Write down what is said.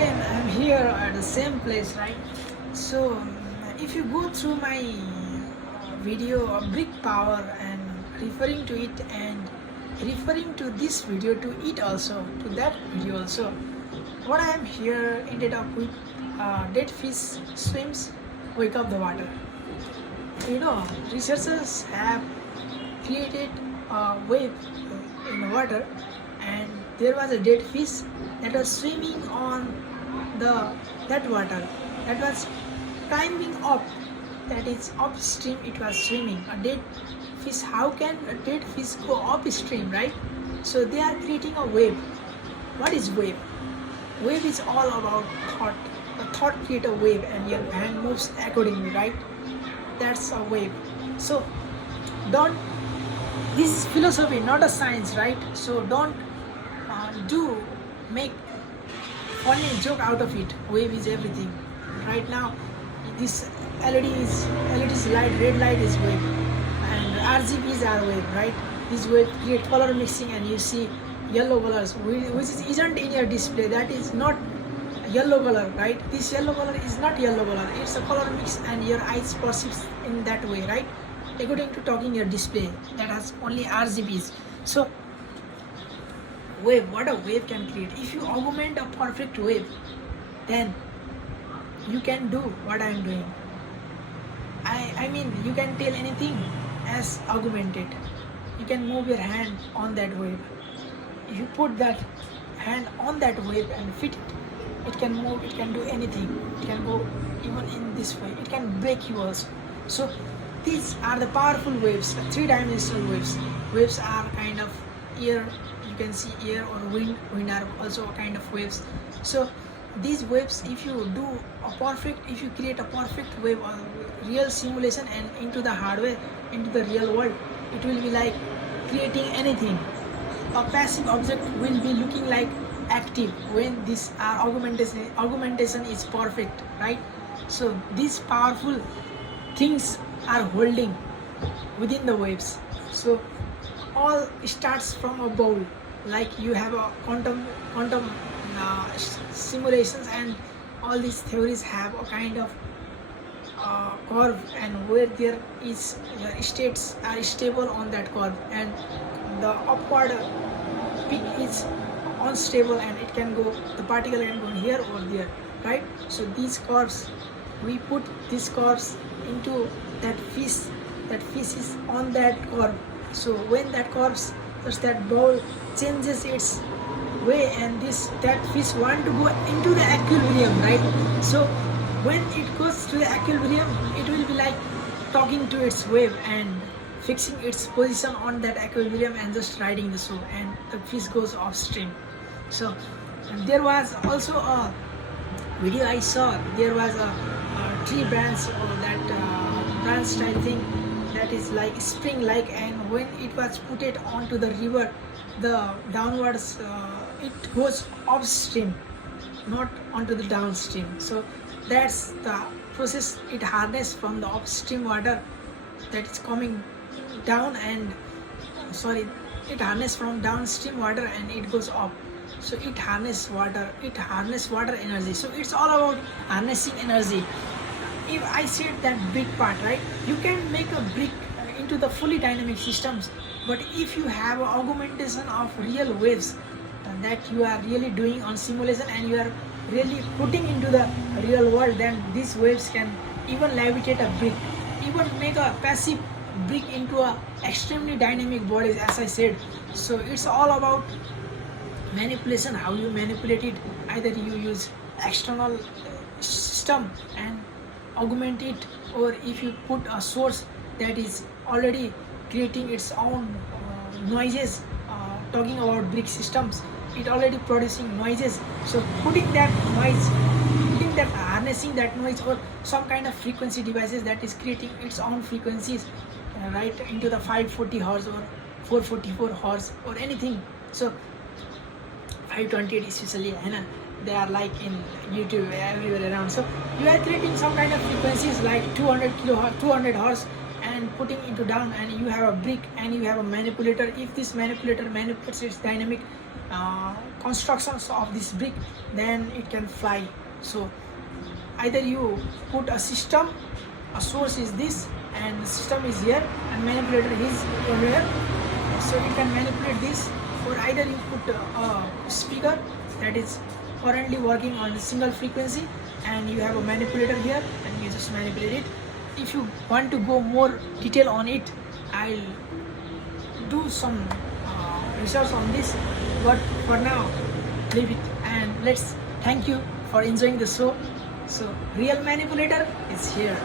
again I'm here at the same place, right? So if you go through my video of brick power and referring to it and referring to this video to it also, to that video also, what I am here ended up with dead fish swims wake up the water. Researchers have created a wave in water, and there was a dead fish that was swimming on that water, that was climbing up, that is upstream. It was swimming. A dead fish, how can a dead fish go upstream, right? So they are creating a wave. What is wave? Wave is all about thought. A thought create a wave and your hand moves accordingly, right? That's a wave. So don't, this is philosophy, not a science, right? So don't make funny joke out of it. Wave is everything. Right now this LED's light, red light is wave, and RGBs are wave, right? This wave create color mixing, and you see yellow colors which isn't in your display. That is not yellow color, right? This yellow color is not yellow color, it's a color mix, and your eyes perceives in that way, right? According to talking your display that has only RGBs. So wave, what a wave can create. If you augment a perfect wave, then you can do what I am doing. I mean, you can tell anything as augmented. You can move your hand on that wave. If you put that hand on that wave and fit it, it can move, it can do anything. It can go even in this way. It can break you also. So these are the powerful waves, the three-dimensional waves. Waves are kind of air, you can see air or wind. Wind are also a kind of waves. So these waves, if you create a perfect wave or real simulation and into the hardware, into the real world, it will be like creating anything. A passive object will be looking like active when this augmentation is perfect, right? So these powerful things are holding within the waves. So all starts from a bowl, like you have a quantum simulations, and all these theories have a kind of curve, and where there is states are stable on that curve, and the upward peak is unstable, and it can go, the particle can go here or there, right? So these curves, we put these curves into that fish is on that curve. So when that curves, that ball changes its way, and that fish want to go into the equilibrium, right? So when it goes to the equilibrium, it will be like talking to its wave and fixing its position on that equilibrium and just riding the show, and the fish goes upstream. So there was also a video I saw. There was a tree branch, or that branch style thing that is like spring like, and when it was put it onto the river, the downwards it goes upstream, not onto the downstream. So that's the process. It harness from the upstream water that is coming down, and it harness from downstream water and it goes up. So it harness water energy. So it's all about harnessing energy. If I said that big part, right, you can make a brick into the fully dynamic systems, but if you have an augmentation of real waves that you are really doing on simulation and you are really putting into the real world, then these waves can even levitate a brick, even make a passive brick into a extremely dynamic bodies, as I said. So it's all about manipulation, how you manipulate it. Either you use external system and augment it, or if you put a source that is already creating its own noises, talking about brick systems, it already producing noises. So harnessing that noise, or some kind of frequency devices that is creating its own frequencies, right, into the 540 Hz or 444 Hz or anything. So 528 especially, they are like in YouTube everywhere around. So you are creating some kind of frequencies like 200 Hz and putting into down, and you have a brick and you have a manipulator. If this manipulator manipulates its dynamic constructions of this brick, then it can fly. So either you put a system, a source is this and the system is here and manipulator is over here, so you can manipulate this. Or either you put a speaker that is currently working on a single frequency and you have a manipulator here and you just manipulate it. If you want to go more detail on it, I'll do some research on this, but for now leave it and let's thank you for enjoying the show. So real manipulator is here.